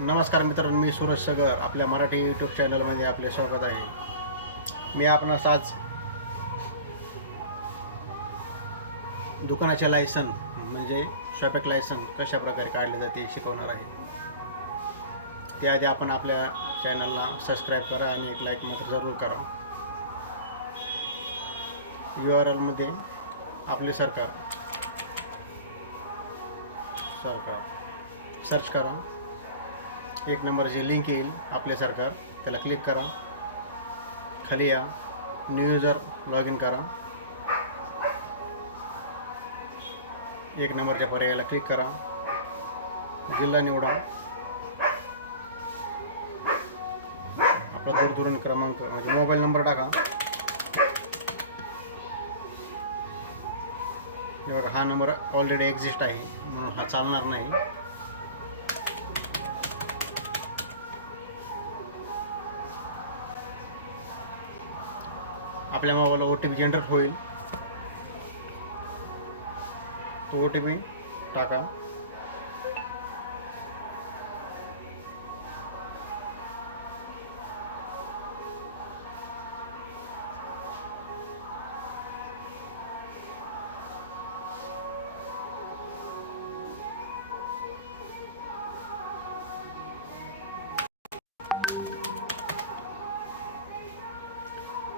नमस्कार मित्रांनो, मी सूरज सगर आपल्या मराठी यूट्यूब चॅनलमध्ये आपले स्वागत आहे. मी आपणास आज दुकानाचे लायसन म्हणजे शॉपिंग लायसन कशा प्रकारे काढले जाते शिकवणार आहे. त्याआधी आपण आपल्या चॅनलला सबस्क्राईब करा आणि एक लाईक मात्र जरूर करा. URL मध्ये आपले सरकार सर्च करा. एक नंबरची लिंक येईल आपले सरकार, त्याला क्लिक करा. खाली या, न्यू युजर लॉग इन करा. एक नंबरच्या पर्यायाला क्लिक करा. जिल्हा निवडा. आपला दूरध्वनी क्रमांक म्हणजे मोबाईल नंबर टाका. हे बघा, हा नंबर ऑलरेडी एक्झिस्ट आहे म्हणून हा चालणार नाही. आपल्या मोबाईलला OTP जनरेट होईल. तो OTP टाका.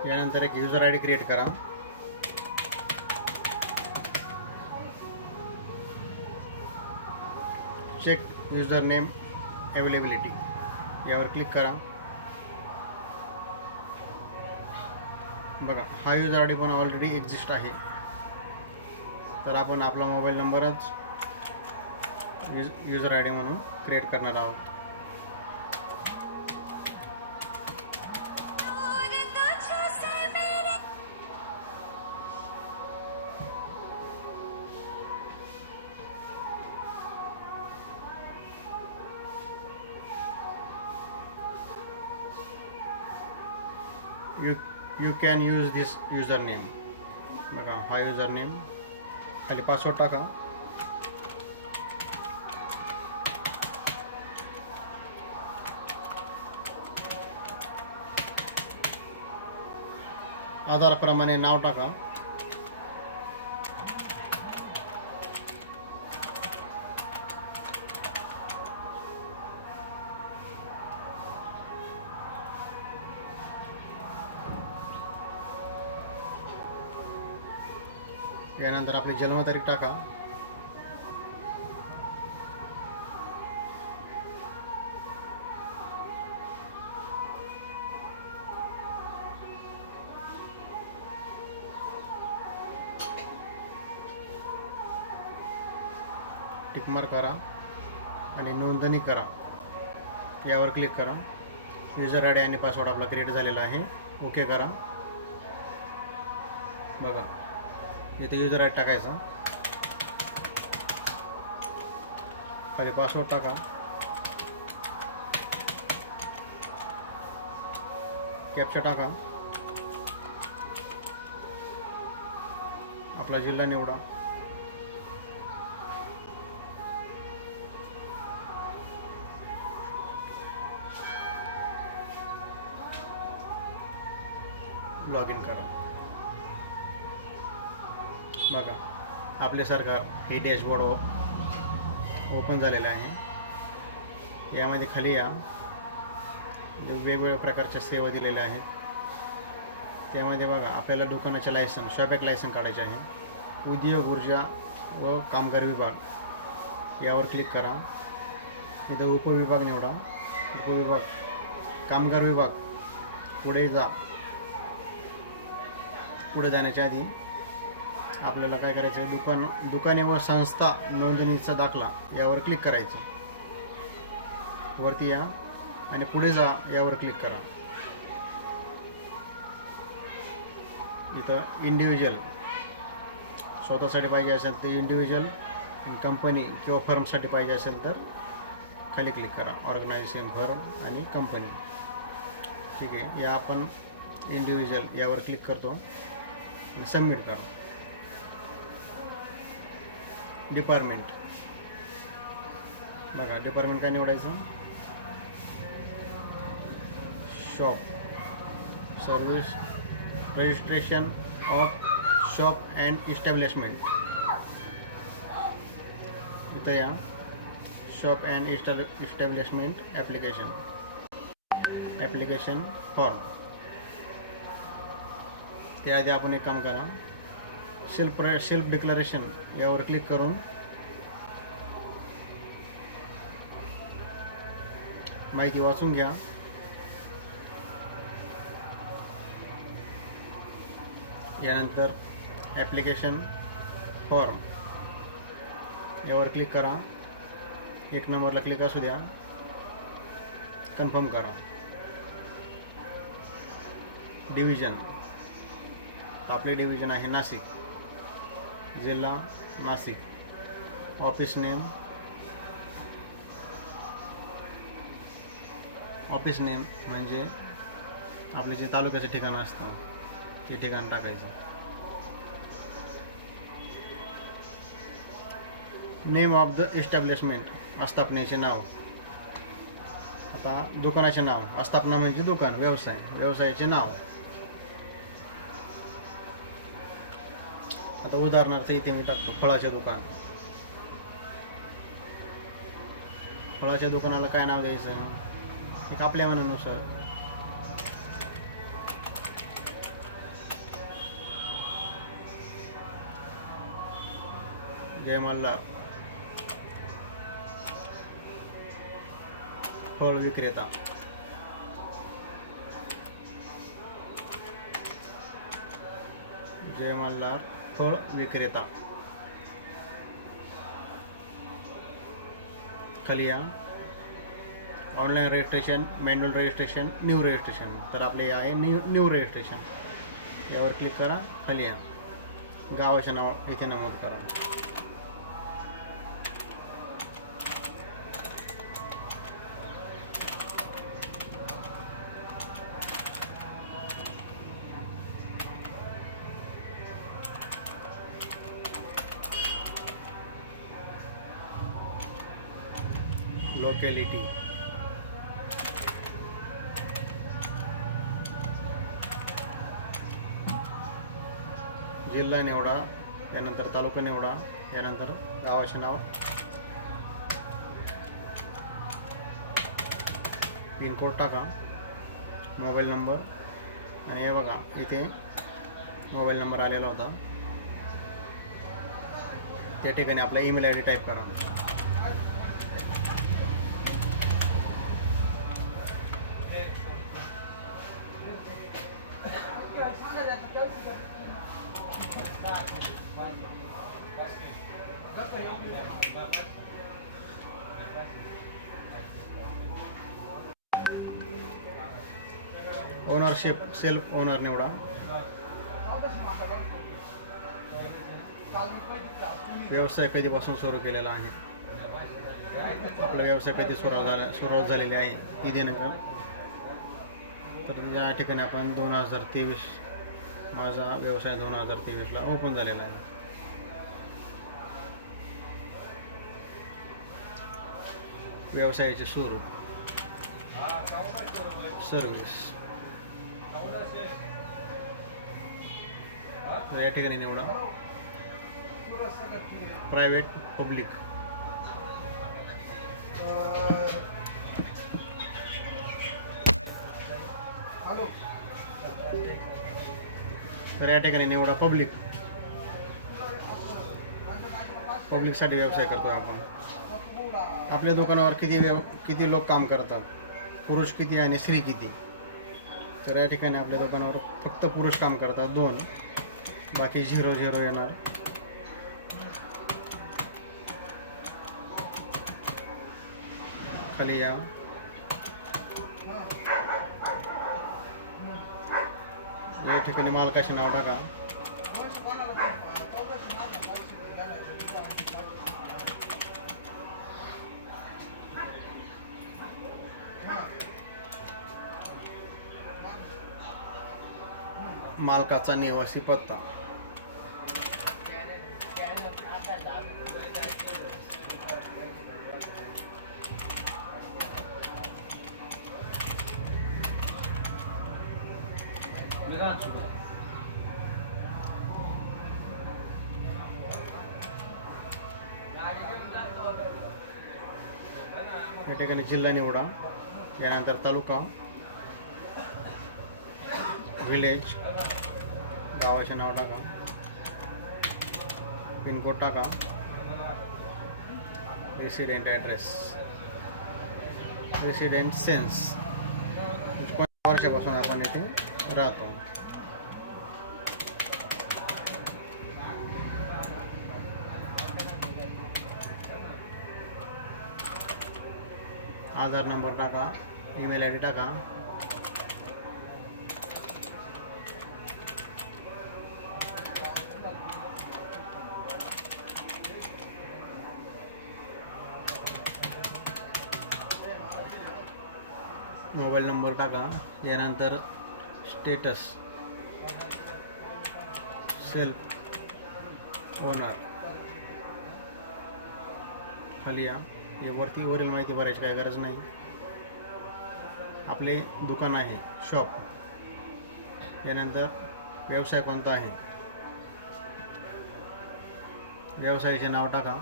यानंतर एक युजर ID क्रिएट करा. चेक युजर नेम अवेलेबिलिटी यावर क्लिक करा. बघा, हा युजर ID पण ऑलरेडी एक्झिस्ट आहे, तर आपण आपला मोबाईल नंबरच युजर ID म्हणून क्रिएट करणार आहोत. You can use this user name. बघा, हा युजर नेम. खाली पासवर्ड टाका. आधारप्रमाणे नाव टाका. यानंतर आपली जन्मतारीख टाका. टिकमार्क करा आणि नोंदणी करा यावर क्लिक करा. युजर ID आणि पासवर्ड आपला क्रिएट झालेला आहे. ओके करा. बघा, इथे युजर ID टाकायचा. खाली पासवर्ड टाका. कॅप्चा टाका. आपला जिल्हा निवडा. लॉग इन करा. बघा, आपले सरकार हे डॅशबोर्ड ओपन झालेलं आहे. यामध्ये खाली या, वेगवेगळ्या प्रकारच्या सेवा दिलेल्या आहेत. त्यामध्ये बघा, आपल्याला दुकानाचे लायसन शॉपिंग लायसन काढायचे आहे. उद्योग, ऊर्जा व कामगार विभाग यावर क्लिक करा. इथं उपविभाग निवडा. उपविभाग कामगार विभाग. पुढे जा. पुढे जाण्याच्या आधी आपल्याला काय करायचं आहे, दुकाने व संस्था नोंदणीचा दाखला यावर क्लिक करायचं. वरती या आणि पुढे जा यावर क्लिक करा. इथं इंडिव्हिज्युअल स्वतःसाठी पाहिजे असेल तर इंडिव्हिज्युअल, कंपनी किंवा फर्मसाठी पाहिजे असेल तर खाली क्लिक करा. ऑर्गनायझेशन, फर्म आणि कंपनी. ठीक आहे, या आपण इंडिव्हिज्युअल यावर क्लिक करतो आणि सबमिट करा. डिपार्टमेंट. बघा, डिपार्टमेंट काय निवडायचं. Shop, service, registration of shop and establishment. इथं या shop and establishment application form. त्याआधी आपण एक काम करा, सेल्फ डिक्लरेशन यावर क्लिक करून माहिती वाचून घ्या. यानंतर ॲप्लिकेशन फॉर्म यावर क्लिक करा. 1 नंबरला क्लिक असू द्या, कन्फर्म करा. डिव्हिजन, आपले डिव्हिजन आहे नाशिक, जिल्हा नाशिक. ऑफिस नेम म्हणजे आपले जे तालुक्याचं ठिकाण असतं ते ठिकाण टाकायचं. नेम ऑफ द इस्टॅब्लिशमेंट, आस्थापनेचे नाव. आता दुकानाचे नाव, आस्थापना म्हणजे दुकान, व्यवसायाचे नाव. आता उदाहरणार्थ इथे मी टाकतो फळाचे दुकान. फळाच्या दुकानाला काय नाव द्यायचं, एक आपल्या मनानुसार. जय मल्हार फळ विक्रेता. जय मल्हार फळ विक्रेता. खाली या online registration, manual registration, new registration. तर आपले आहे न्यू रजिस्ट्रेशन. यावर क्लिक करा. खाली या गावाचे नाव इथे नमूद करा. लोकॅलिटी, जिल्हा निवडा, यानंतर तालुका निवडा, यानंतर गावाचे नाव, पिनकोड टाका, मोबाईल नंबर. आणि हे बघा इथे मोबाईल नंबर आलेला होता, त्या ठिकाणी आपला ईमेल आय डी टाईप करा. ओनरशिप, सेल्फ ओनर निवडा. व्यवसाय कधीपासून सुरू केलेला आहे, आपला व्यवसाय कधी सुरुवात झालेली आहे ती देणं. तर या ठिकाणी आपण 2023, माझा व्यवसाय 2023ला ओपन झालेला आहे. व्यवसायाचे स्वरूप, सर्विस. तर या ठिकाणी निवडा प्रायव्हेट, पब्लिक. तर या ठिकाणी निवडा पब्लिक. पब्लिकसाठी व्यवसाय करतोय आपण. आपल्या दुकानावर किती लोक काम करतात, पुरुष किती आणि स्त्री किती. तर या ठिकाणी आपल्या दुकानावर फक्त पुरुष काम करतात 2, बाकी 0 येणार. खाली या ठिकाणी मालकाचे नाव टाका. मालकाचा निवासी पत्ता. या ठिकाणी जिल्हा निवडा, यानंतर तालुका, विलेज, गावाचे नाव टाका, पिनकोड टाका, रेसिडेंट ॲड्रेस, रेसिडेंट सेन्स, 5 वर्षापासून आपण इथे राहतो. आधार नंबर टाका, ईमेल आय डी टाका, मोबाईल नंबर टाका, यानंतर स्टेटस सेल्फ ओनर खाली या. हे वरील माहिती भरायची काही गरज नाही. आपले दुकान आहे, शॉप, यानंतर व्यवसाय कोणता आहे, व्यवसायाचे नाव टाका.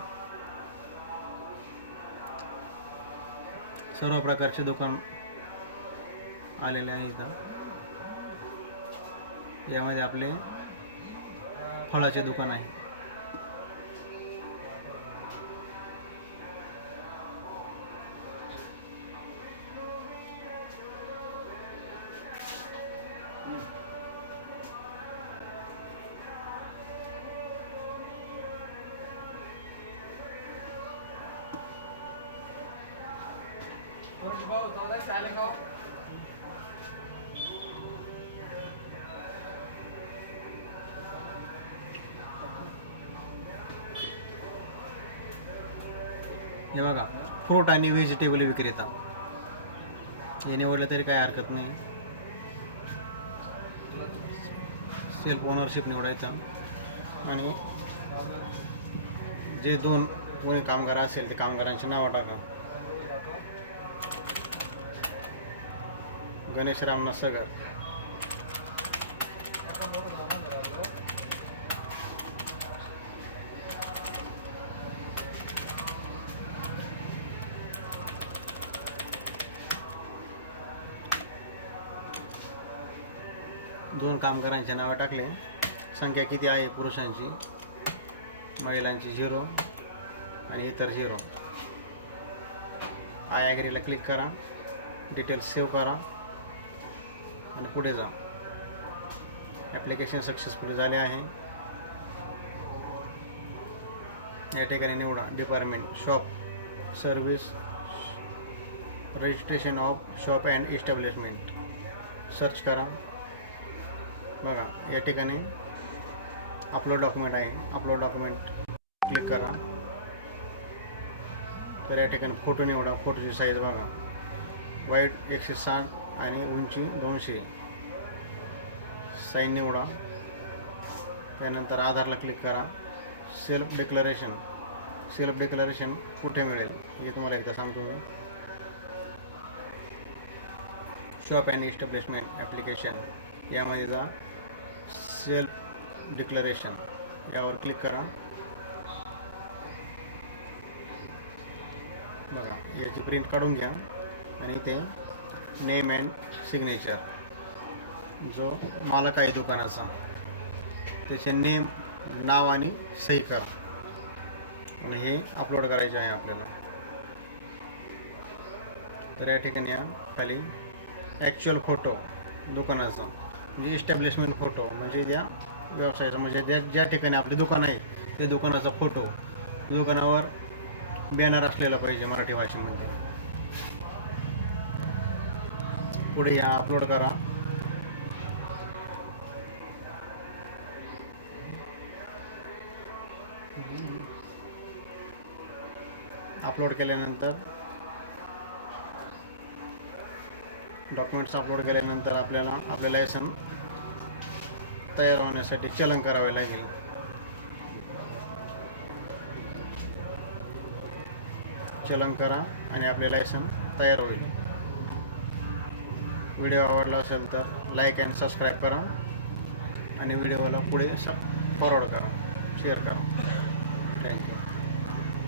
सर्व प्रकारचे दुकान आलेले आहे इथं. यामध्ये आपले फळाचे दुकान आहे. हे बघा, फ्रूट आणि व्हेजिटेबल विक्रेता, हे निवडलं तरी काही हरकत नाही. सेल्फ ओनरशिप निवडायचा आणि जे 2 कोणी कामगार असेल ते कामगारांची नावं टाका. गणेश रामनाथ सगर, दोन कामगारांची नावं टाकले. संख्या किती आहे पुरुषांची, महिलांची 0 आणि इतर 0. आय ॲग्रीला क्लिक करा, डिटेल्स सेव्ह करा आणि पुढे जा. ॲप्लिकेशन सक्सेसफुल झाले आहे. या ठिकाणी निवडा department, shop, service, registration of shop and establishment, search करा. बघा, या ठिकाणी अपलोड डॉक्युमेंट आहे, अपलोड डॉक्युमेंट क्लिक करा. तर या ठिकाणी फोटो निवडा. फोटोची साईज बघा, वाईड 160 आणि उंची 200. साईन निवडा. त्यानंतर आधारला क्लिक करा. सेल्फ डिक्लरेशन कुठे मिळेल हे तुम्हाला एकदा सांगतो मी. शॉप अँड इस्टॅब्लिशमेंट ॲप्लिकेशन यामध्ये जा. सेल्फ डिक्लरेशन यावर क्लिक करा. बघा, याची प्रिंट काढून घ्या आणि इथे नेम अँड सिग्नेचर, जो मालक आहे दुकानाचा त्याचे नेम, नाव आणि सही करा आणि हे अपलोड करायचे आहे आपल्याला. तर या ठिकाणी या खाली ॲक्च्युअल फोटो दुकानाचा, म्हणजे इस्टॅब्लिशमेंट फोटो, म्हणजे त्या व्यवसायाचा, म्हणजे ज्या ठिकाणी आपले दुकान आहे ते दुकानाचा फोटो, दुकानावर बॅनर असलेला पाहिजे मराठी भाषेमध्ये. पुढे या, अपलोड करा. अपलोड केल्यानंतर डॉक्युमेंट्स अपलोड केल्यानंतर आपल्याला आपले लायसन तयार होण्यासाठी चलन करावे लागेल. चलन करा आणि आपले लायसन तयार होईल. व्हिडिओ आवडला असेल तर लाईक अँड सबस्क्राईब करा. आणि व्हिडिओला पुढे फॉरवर्ड करा, शेअर करा. थँक्यू.